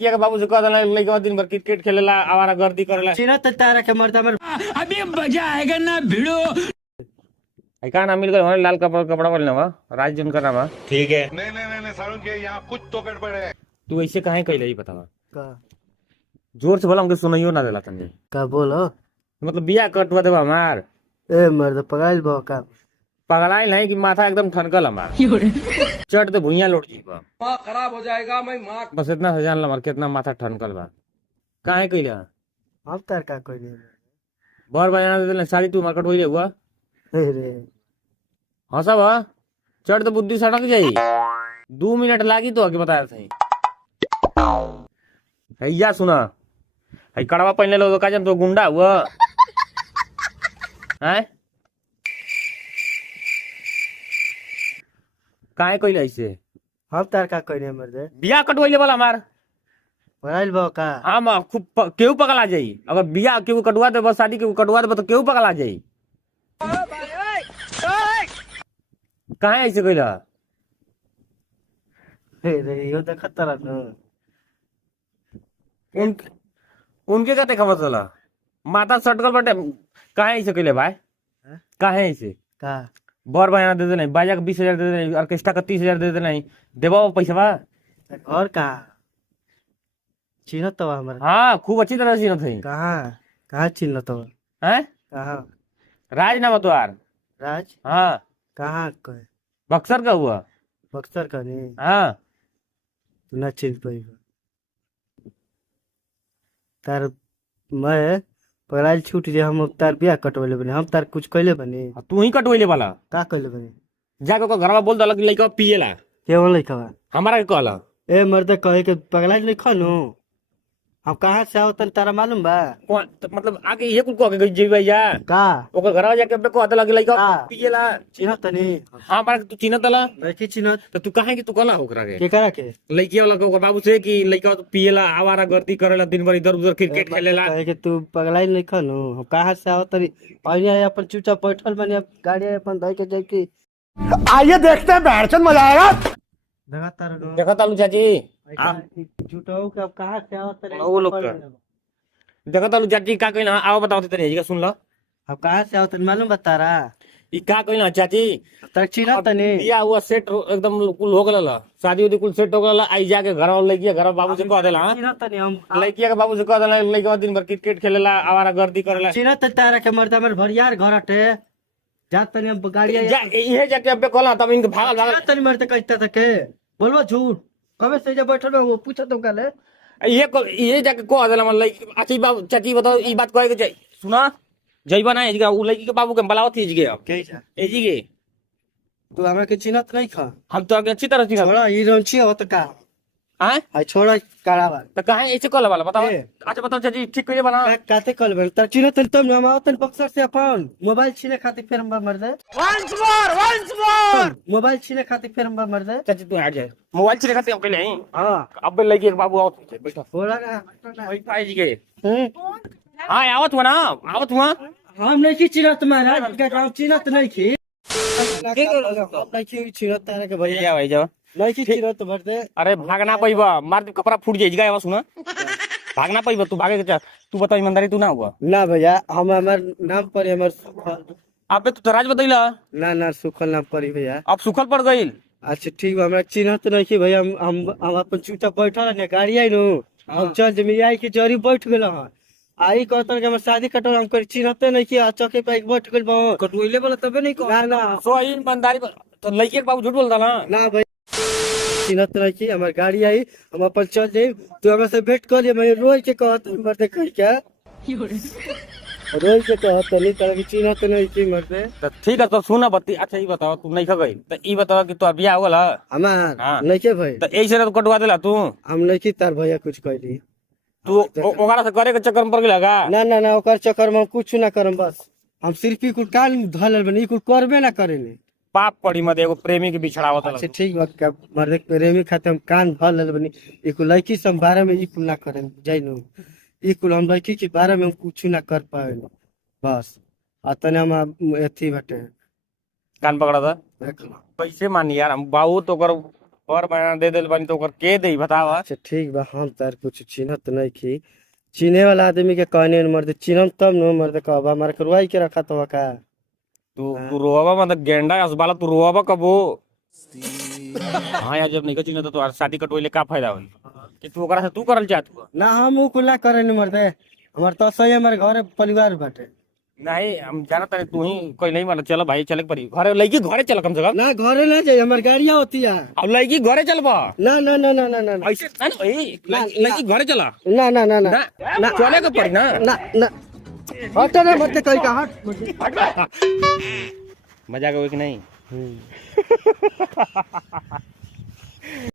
लड़किया के बाबू से कह देला लड़का दिन भर क्रिकेट खेलेला आवारा गर्दी करेला चिन्ह तो तारा के मर्दा में अभी मजा आएगा ना भिड़ो। आई का नाम मिल गए लाल कपड़ा कपड़ा वाले ना राज जन का नाम ठीक है। नहीं सारुण के यहाँ कुछ तो गड़बड़ है। तू ऐसे काहे कहले ही बतावा का जोर से बोला हमके सुनाइयो ना देला तनी का बोलो मतलब बिया कटवा देबा हमार ए मर्द पगाइल बो का पगलाइल नहीं कि माथा एकदम ठनकल हमार चट दे भुइया लौट जीबा माँ खराब हो जाएगा मैं माँ बस इतना से जान ला हमार कितना माथा ठनकल बा काहे कहले हम तार का कोई नहीं बर बजाना दे देला साड़ी तू मार्केट होइले हुआ रे हंसा बा चट दे बुद्धि सड़क जाई 2 मिनट लागी तो आगे बताया सही हैया सुना है कड़वा पहनले लो का जन तो गुंडा हुआ हैं काहे कहले ऐसे हम तार का कोई नहीं मर्द बिया कटवाइले वाला हमार पगाइल बो का हाँ माँ खूब केहू पगला जाई अगर बिया केहू कटवा दे शादी केहू कटवा दे तो केहू पगला जाई काहे ऐसे कहला रे यो देख तारा न उनके का देखा चला माता सटकल बटे काहे ऐसे कहले भाई काहे ऐसे का बर बयाना दे दे नहीं बाजा का 20,000 दे दे नहीं ऑर्केस्ट्रा का 30,000 दे दे नहीं देवा पैसा बा और का चिन्ह तो हमारा हाँ खूब अच्छी तरह से थे कहाँ चिन्ह तो हैं कहाँ राज नाम है तुम्हार राज हाँ कहाँ का बक्सर का हुआ बक्सर का नहीं हाँ तू ना चिन्ह पाई तार मैं पगलाइल छूट जे हम तार बिया कटवले बने हम तार कुछ कहले बने तू ही कटवैले वाला का कहले बने जाके ओकर घरवा बोल दलक लइका पिएला केवल नहीं खवा हमारा के कहला ए मर्द कहे के पगलाइल नहीं खानो हम कहाँ से आओ तन तारा मालूम बा कौन मतलब आके ये कुल कह के गई भैया का ओकर घरवा जाके अपने कह दलक लइका हाँ। पिएला चिन्ह तनी हाँ हमारा तू चिन्ह दला नहीं चिन्ह तो तू काहे कि तू कहला ओकरा के के करा के लइकिया वाला के ओकर बाबू से कि लइका तो पिएला आवारा गर्दी करेला दिन भर इधर उधर क्रिकेट खेलेला कहे के तू पगलाइल नहीं खानो हम कहाँ से आओ तरी आइए अपन चुपचाप बैठल बने अब गाड़ी अपन धइ के जाई की आइए देखते हैं बैठचंद मजा आएगा। देखा तार देखा तालू चाची झूठाऊ के अब कहाँ से आओ तरी वो लोग का। देखा तालू चाची का कहना आओ बताओ तेरे का सुन लो अब कहाँ से आओ तनी मालूम बतारा ई का कहना चाची तर चिन्ह तनी दिया हुआ सेट एकदम कुल हो गला शादी उदी कुल सेट हो गला आई जाके घर वाला लइकिया घर बाबू से कह देला हाँ? चिन्ह तनी हम लइकिया के बाबू से कह देला लइका दिन भर क्रिकेट खेलेला आवारा गर्दी करेला चिन्ह त तारा के मर्दा में भरियार घर हटे जा तनी अब गाड़ी ये जाके अबे कहला तब इनके भागल भागल तनी मर्द कहता था के बोलबो झूठ कबे से जे बैठल हो वो पूछो तो काले ये जाके कह देला मन लइकी अच्छी बाबू चाची बताओ ई बात कहे के जाई सुना जइबा ना एजगा उ लइकी के बाबू के बलावत ही गे अब कैसा एजी गे तू हमरा के चिन्ह नहीं खा हम तो अच्छी तरह से छोड़ा ई रन छी हो त का हां आ छोड़ा काढ़ावा तो काहे ऐसे कहला वाला बताओ ए। अच्छा बताओ चाची ठीक कइले बना काते कल बेल तर चिन्ह तनी तब हम आवतन बक्सर से अपन मोबाइल छीने खातिर फिर हम मर दे वंस मोर मोबाइल छीने खातिर फिर हम मर दे चाची तू हट जा मोबाइल से खाते हम कहले हां अब लइकी के बाबू आओ बैठो बोला ना बैठा एजी गे हां आवत हुआ ना आवत हुआ हम नहीं की चिन्ह तुम्हारा का काम चिन्ह त नहीं की नहीं की चिन्ह तारा के भैया जा भाई जा नहीं की चिन्ह तो भर दे अरे भागना पैबा मार दे कपड़ा फूट जाएगा आवाज सुना भागना पैबा तू भागे के जा तू बता ईमानदारी तू ना हुआ ना भैया हम हमार नाम पर हमर अबे तू तराज बतैला ना ना सुखल नाम परी भैया अब सुखल पड़ गइल अच्छा ठीक बा हमरा चिन्ह तो नहीं की भैया हम अपन चूटा बैठल ने गाड़ी आई नु हम चल जमी आई के जरी बैठ गेल हां आई कहतन के हमर शादी कटल हम कर चिन्हते नहीं की चौके पे बैठ गेल बा कटवइले वाला तबे नहीं ना ना सो ईमानदारी तो लइके के बाबू झूठ बोलता ना ना भाई चिन्हत नहीं की हमर गाड़ी आई हम अपन चल जाई तू हमरा से भेंट कर ले मैं रोज के कहत मरते कह क्या रोज के कहत नहीं तरह की चिन्हत नहीं की मरते तो ठीक है तो सुना बत्ती अच्छा ये बताओ तू नहीं खा गई तो ई बताओ कि तोर बियाह होला हमार हाँ। नहीं के भाई तो ऐसे तो कटवा देला तू हम नहीं की तार भैया कुछ कहली तू ओकरा से करे के चक्कर में पड़ गेला का ना ना ना ओकर चक्कर में हम कुछ ना करम बस हम सिर्फ ही कुल कान धलल बनी कुल करबे ना करेले पाप पड़ी मत एगो प्रेमी के बिछड़ावत अच्छा ठीक बा मर्दे प्रेमी खाते हम कान धलल बनी ई कुल लड़की सब बारे में ई कुल ना करें जाइनो ई कुल हम लड़की के बारे में हम कुछ ना कर पाए बस अतने हम एथी बटे कान पकड़ा था देख लो कैसे मानी यार हम बाबू तो कर पर बना दे दिल बनी तो ओकर के दे बतावा। अच्छा ठीक बा, हम तार कुछ चिन्हत नहीं की। चिन्हे वाला आदमी के कहने न मर्द चिन्हम तब न मर्द कहब हमारे करवाई के रखा तो का। तू रोवा मतलब गेंडा असबाला तू रोवा कबो। हाँ यार जब नहीं चिन्ह तो शादी कटोइले का फायदा होई कि तू ओकरा से तू करल चाहत हुआ। ना हम ऊ कुला करे न मर्द, हमार तो सही हमारे घर परिवार बाटे। नहीं हम जानत नहीं तू ही कोई नहीं माना। चलो भाई चले पड़ी घरे लड़की घरे चल कम से कम। ना घरे ना जाए, हमार गाड़िया होती है। अब लड़की घरे चलबा ना ना ना ना ना ना ऐसे ना भाई लड़की घरे चला ना ना ना ना ना चले के पड़ी ना। ना ना हट ना मत कहीं का हट। मजाक हो कि नहीं।